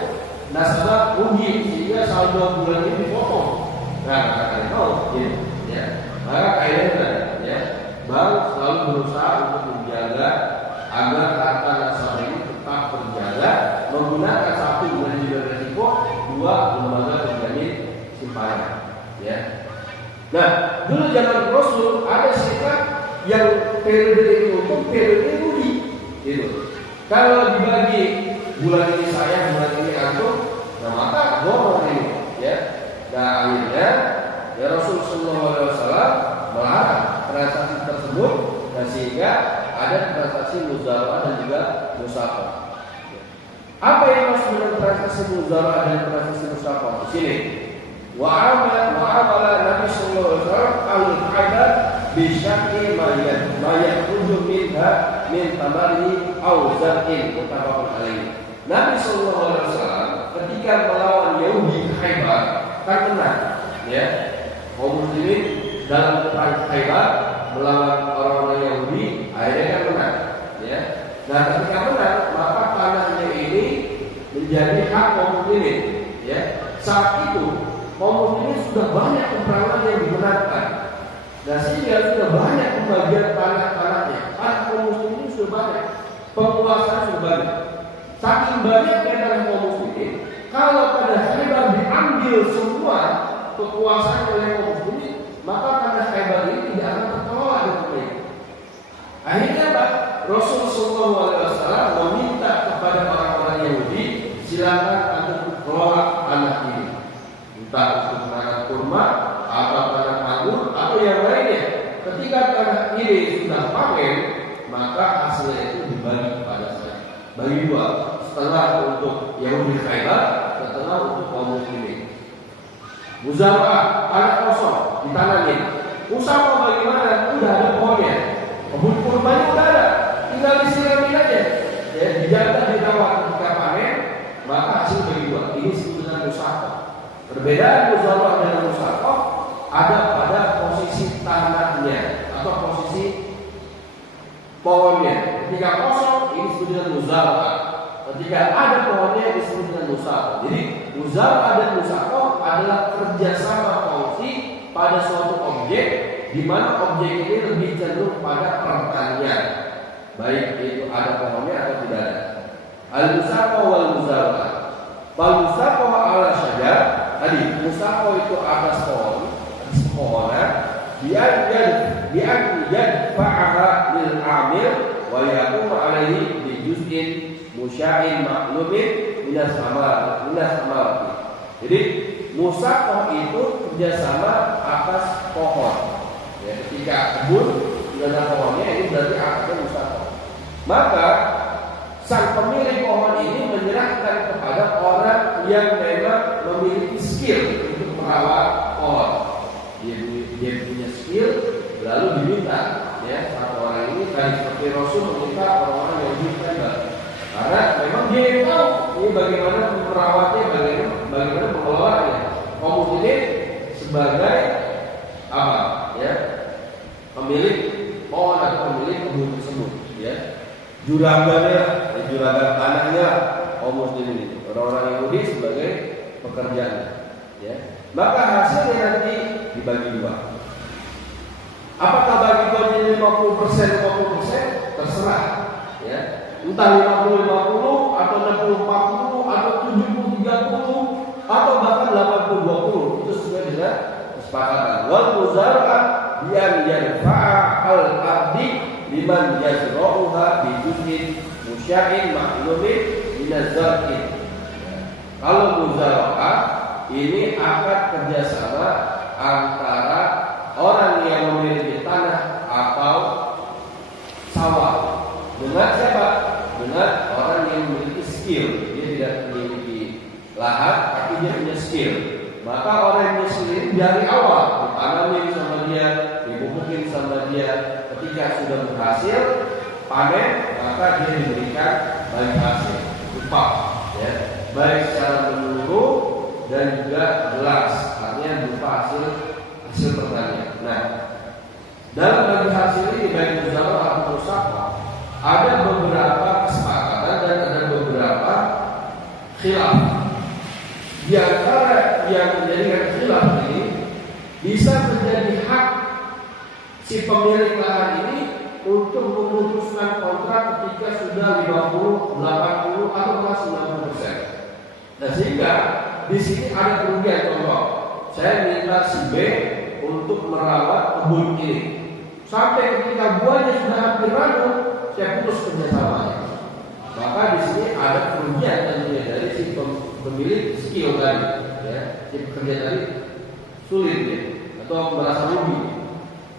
nasabah rugi sehingga saldo bulan ini dipotong. Nah, kalian tahu, ya. Maka kayaknya, ya, bank selalu berusaha untuk menjaga agar harta nasabah ini tetap terjaga menggunakan satu manajemen risiko, dua lembaga penjamin simpanan, ya. Nah, dulu zaman Rasul ada sifat yang periode ini untung, periode ini rugi, gitu. Kalau dibagi bulan ini saya, bulan ini antum, nah maka bohong ini, ya. Nah akhirnya ya Rasul Sallallahu Alaihi Wasallam melarang transaksi tersebut, dan sehingga ada transaksi muzara'ah dan juga musafah. Apa yang maksud dengan transaksi muzara'ah dan transaksi musafah? Di sini. Wa'amala Nabi Sallallahu Alaihi Wasallam al-Qaidah bisyaki mayat ujung minha min tamari au zakin mutabakun alaih. Nabi Sallallahu Alaihi Wasallam ketika melawan Yahudi Khaybar kan menang, ya. Kaum muslimin dalam perang Khaybar melawan orang-orang Yahudi akhirnya kan menang, ya. Nah ketika menang maka tanahnya ini menjadi hak kaum muslimin, ya. Saat itu kaum muslimin sudah banyak peperangan yang dimenangkan. Nah sehingga sudah banyak pembagian tanah-tanahnya. Tanah kaum muslimin sudah banyak, penguasaan sudah banyak. Saking banyaknya tanah kaum muslimin, kalau pada Khaybar diambil semua kekuasaan oleh kaum muslimin, maka tanah Khaybar ini tidak akan terkelola dengan baik. Akhirnya Pak Rasul Sallallahu Alaihi Wasallam meminta kepada orang-orang Yahudi, silakan untuk kelola tanah ini. Entah untuk menanam kurma atau tanam anggur atau yang lainnya. Ketika tanah ini sudah panen, maka hasilnya itu dibagi kepada saya. Bagi dua, setengah untuk Yahudi Khaybar, setengah untuk kaum muslimin. Muzara'ah, tanah kosong ditanamin. Usaha bagaimana? Udah ada pohonnya, kebun kurmanya udah ada, tinggal disiramin aja. Ya, dijaga dirawat ketika panen, maka hasil bagi dua. Ini sebenarnya usaha. Perbedaan muzara'ah dan musafah ada pada posisi tanahnya atau posisi pohonnya. Ketika kosong ini disebut dengan muzara'ah. Ketika ada pohonnya disebut dengan musafah. Jadi muzara'ah dan musafah adalah kerjasama fungsi pada suatu objek di mana objek ini lebih cenderung pada pertanian, baik itu ada pohonnya atau tidak ada. Al-musaqah wal muzara'ah. Wal musaqah ala syajar, tadi musaqah itu atas pohon, atas pepohonan, bi'an yadfa'aha lil amil wa yaqumu alaihi bi juz'in musya'in ma'lumin minas samar. Jadi musaqah itu kerjasama atas pohon. Ya, ketika kebun sudah ada pohonnya, ini berarti akadnya musaqah. Maka sang pemilik pohon ini menyerahkan kepada orang yang memang memiliki skill untuk merawat pohon. Dia punya skill, lalu diminta ya satu orang ini tadi seperti Rasul meminta orang-orang yang pintar, karena memang dia yang tahu ini bagaimana merawatnya, bagaimana mengelolanya. Kaum muslimin sebagai apa ya, pemilik pohon atau pemilik kebun tersebut ya, juragannya, juragan tanahnya kaum muslimin itu, orang-orang Yahudi sebagai pekerjaan ya. Maka hasilnya nanti dibagi dua. Apakah bagi duanya 50%, 50%? Terserah ya. Entah 50-50 atau 60-40 atau 70-30 atau bahkan 80-20. Itu sesuai dengan kesepakatan. Wal muzara'ah bi'an yarfa'a al-ardi liman yazra'uha bi juz'in musya'in ma'lumin minaz zar'in. Kalau muzara'ah ini akan kerjasama antara orang yang memiliki tanah atau sawah dengan siapa? Dengan orang yang memiliki skill. Dia tidak memiliki lahan, tapi dia punya skill. Maka orang yang punya skill ini dari awal ditanamin sama dia, dipupukin sama dia. Ketika sudah berhasil panen, maka dia diberikan baik hasil upah, ya, baik secara menyeluruh dan juga jelas, artinya berupa hasil pertanian. Nah, dalam bagi hasil ini baik muzara'ah atau musaqah, ada beberapa kesepakatan dan ada beberapa khilaf. Di antara yang menjadikan khilaf ini bisa menjadi hak si pemilik lahan ini untuk memutuskan kontrak ketika sudah 50, 80 atau 90%. Nah, sehingga di sini ada kerugian. Contoh, saya minta si B untuk merawat kebun ini. Sampai ketika buahnya sudah hampir ranu, saya putus kerjasamanya. Maka di sini ada kerugian tentunya dari si pemilik skill tadi, ya, si pekerja tadi sulit ya, atau merasa rugi.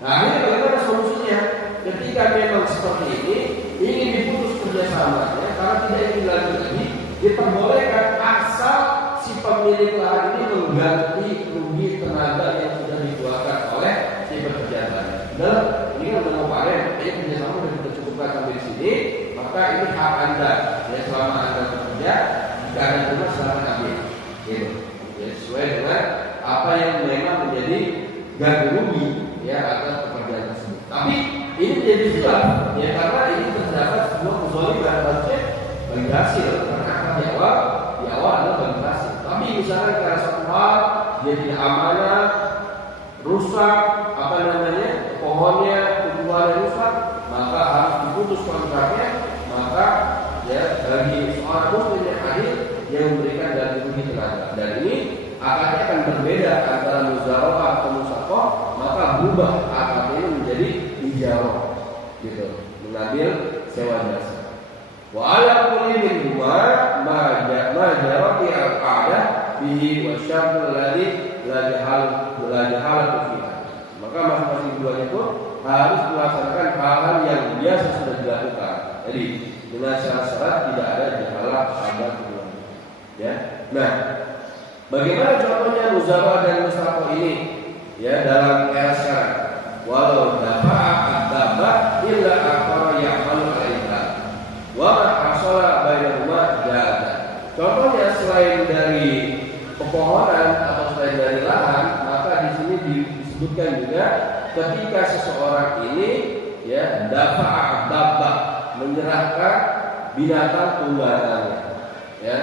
Nah, ini bagaimana solusinya? Ketika memang seperti ini, ingin diputus kerjasamanya karena tidak ingin dilanjut lagi, diperbolehkan asal si pemilik lahan ini mengganti rugi tenaga yang sudah dikeluarkan oleh si pekerja tadi. Dan ini kan udah mau panen, ini kerjasama sudah kita cukupkan sampai di sini, maka ini hak Anda. Ya, selama Anda bekerja, jika Anda terima silahkan ambil. Gitu. Ya, sesuai dengan apa yang memang menjadi ganti rugi ya atas pekerjaan tersebut. Tapi ini menjadi khilaf ya, karena ini terdapat sebuah kezaliman harusnya bagi hasil, karena akan di awal adalah bagi hasil. Tapi misalnya karena satu hal dia tidak amanah, rusak apa namanya pohonnya, tumbuhannya rusak, maka harus diputus kontraknya. Maka ya bagi seorang muslim yang adil yang memberikan ganti rugi tenaga, dan ini akadnya akan berbeda antara muzara'ah atau musaqah, maka berubah akadnya ini menjadi ijarah, gitu, mengambil sewa jasa. Wa ala kulli minhuma ma jarati al-qa'dah bihi wa syartul ladzi la jahal fiha. Maka masing-masing keduanya itu harus melaksanakan hal-hal yang biasa sudah dilakukan. Jadi dengan syarat-syarat tidak ada jahalah pada keduanya. Ya. Nah, bagaimana contohnya muzara'ah dan musaqah ini ya dalam era sekarang? Walau dafa'a ad-dabba illa aqara ya'malu 'alaiha wa ma hasala bainahuma jaza. Contohnya selain dari pepohonan atau selain dari lahan, maka di sini disebutkan juga ketika seseorang ini ya dafa'a ad-dabba, menyerahkan binatang tunggangannya, ya,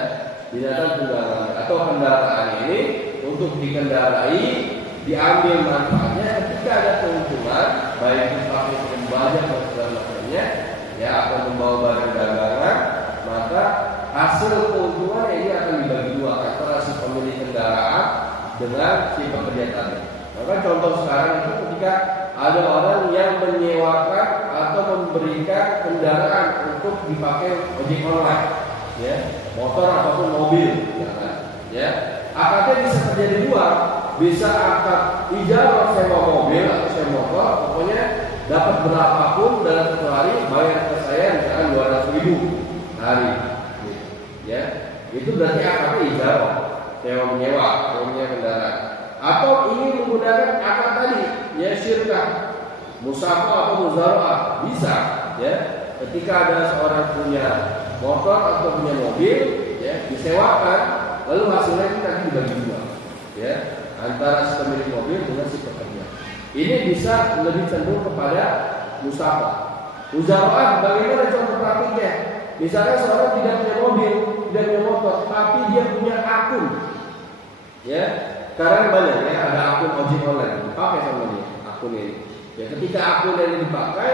binatang tunggangannya atau kendaraan ini untuk dikendarai, diambil manfaatnya ketika ketika ada keuntungan, baik dipakai untuk membajak dan segala macamnya, ya, atau membawa barang dagangan, maka hasil keuntungan ini akan dibagi dua antara si pemilik kendaraan dengan si pekerja tadi. Maka contoh sekarang itu ketika ada orang yang menyewakan atau memberikan kendaraan untuk dipakai ojek online, ya, motor ataupun mobil, ya, akadnya bisa terjadi dua, bisa akad ijarah sewa mobil atau sewa motor, pokoknya dapat berapapun dalam satu hari bayar ke saya misalkan 200.000 hari, ya, itu berarti akadnya ijarah sewa menyewa kendaraan. Atau ingin menggunakan akad tadi, ya, syirkah, musafah atau muzara'ah, bisa, ya. Ketika ada seorang punya motor atau punya mobil, ya, disewakan, lalu hasilnya itu nanti dibagi dua, ya, antara si pemilik mobil dengan si pekerja. Ini bisa lebih cenderung kepada musafah. Muzara'ah, bagaimana contoh praktiknya? Misalnya seorang tidak punya mobil, tidak punya motor, tapi dia punya akun, ya. Sekarang banyak, ya, ada akun ojek online dipakai sama dia, akun ini. Ya, ketika akun ini dipakai,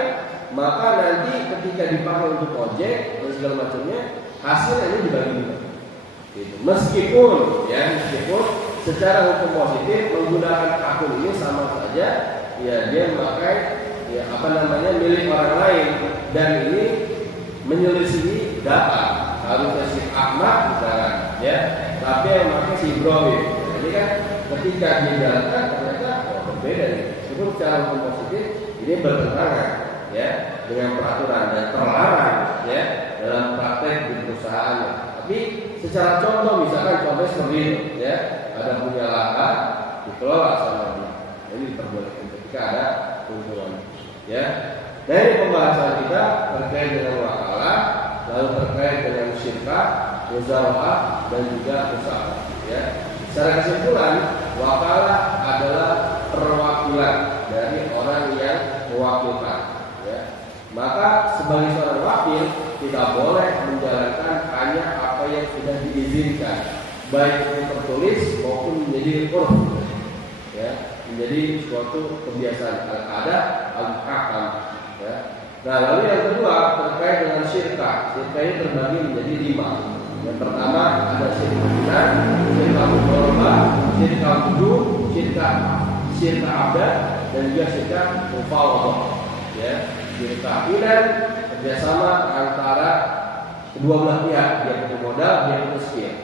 maka nanti ketika dipakai untuk ojek dan segala macamnya, hasilnya ini dibagi dua. Gitu. Meskipun secara hukum positif menggunakan akun ini sama saja, ya, dia memakai, ya, milik orang lain, dan ini menyelisihi data. Harusnya si Ahmad misalkan, ya, tapi yang memakai si Ibrahim. Ini kan ketika dia jalankan ternyata berbeda nih. Meskipun secara hukum positif ini bertentangan, ya, dengan peraturan dan terlarang, ya, dalam praktek di perusahaannya. Tapi secara contoh, misalkan contoh seperti ini, ya, ada punya lahan dikelola sama dia, ini diperbolehkan ketika ada keuntungan, ya. Dari pembahasan kita terkait dengan wakalah, lalu terkait dengan syirkah, muzara'ah, dan juga musafah, ya. Secara kesimpulan, wakalah adalah perwakilan dari orang yang mewakilkan, ya. Maka sebagai seorang wakil tidak boleh menjalankan hanya apa yang sudah diizinkan, baik itu tertulis maupun menjadi urf, ya, menjadi suatu kebiasaan al-ada al-hakam, ya. Nah, lalu yang kedua terkait dengan syirkah. Syirkah ini terbagi menjadi 5. Yang pertama ada syirkah binan, syirkah mudharabah, syirkah wujud, syirkah abad, dan juga syirkah mufawadah, ya. Syirkah binan kerjasama antara kedua belah pihak, dia punya modal, dia punya skill.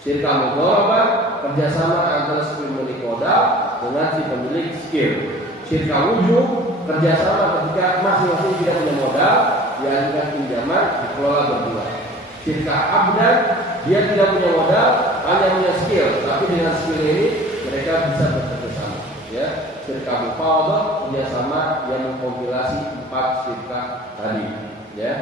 Syirkah mudharabah kerjasama antara si pemilik modal dengan si pemilik skill. Syirkah wujud kerjasama ketika masing-masing tidak punya modal, diajukan pinjaman, dikelola berdua. Syirkah abdan, dia tidak punya modal, hanya punya skill, tapi dengan skill ini mereka bisa bekerja sama, ya. Syirkah mufawadah kerjasama yang mengkompilasi 4 syirkah tadi, ya.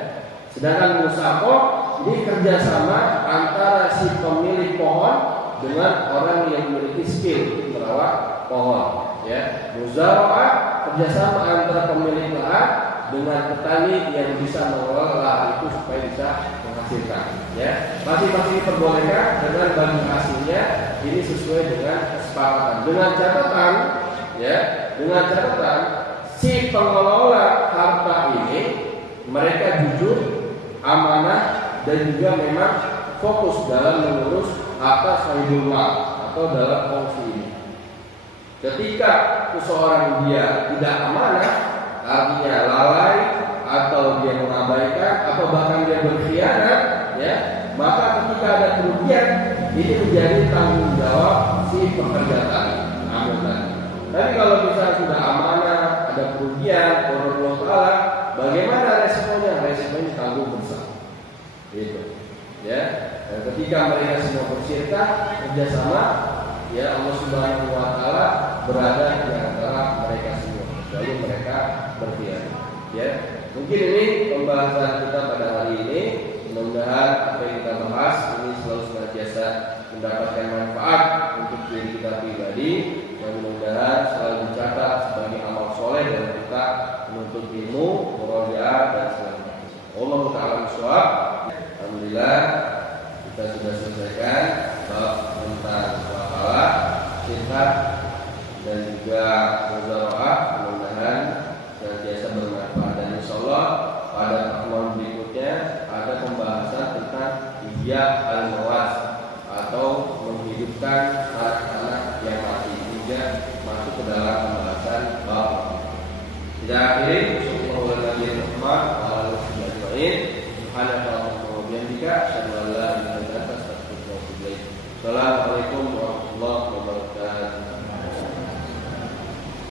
Sedangkan musafah ini kerjasama antara si pemilik pohon dengan orang yang memiliki skill merawat pohon, ya. Muzara'ah kerjasama antara pemilik lahan dengan petani yang bisa mengelola lahan itu supaya bisa menghasilkan, ya. Masing-masing diperbolehkan dengan bagi hasilnya ini sesuai dengan kesepakatan. Dengan catatan, ya, dengan catatan si pengelola harta ini mereka jujur, amanah, dan juga memang fokus dalam mengurus harta sahibul mal atau dalam fungsi ini. Ketika seseorang dia tidak amanah, artinya lalai atau dia mengabaikan atau bahkan dia berkhianat, ya, maka ketika ada kerugian ini menjadi tanggung jawab si pekerja tadi, anggota. Tapi kalau misalnya sudah amanah, ada kerugian, Allah Taala, bagaimana resikonya? Resikonya tanggung bersama, gitu, ya. Dan ketika mereka semua bersyirkah kerjasama, ya, Allah Subhanahu Wa Taala berada di antara mereka semua, lalu mereka berkhianat, ya. Mungkin ini pembahasan kita pada hari ini. Mudah-mudahan apa yang kita bahas ini selalu senantiasa mendapatkan manfaat untuk diri kita pribadi, dan mudah-mudahan selalu dicatat sebagai amal soleh dalam kita menuntut ilmu, murojaah, dan sebagainya. Allah Ta'ala bisawab. Alhamdulillah kita sudah selesaikan bab tentang wakalah, syirkah, dan juga muzaraah, mudah-mudahan senantiasa bermanfaat, dan insyaallah pada pertemuan berikutnya ada pembahasan tentang ihya al-mawas atau menghidupkan anak-anak yang mati, hingga masuk ke dalam pembahasan bab. Kita akhiri sallallahu alaihi Muhammad wa ala alihi ajma'in. Subhanallah wa bihamdika, asyhadu an la ilaha illa anta, astaghfiruka wa atubu ilaik. Assalamualaikum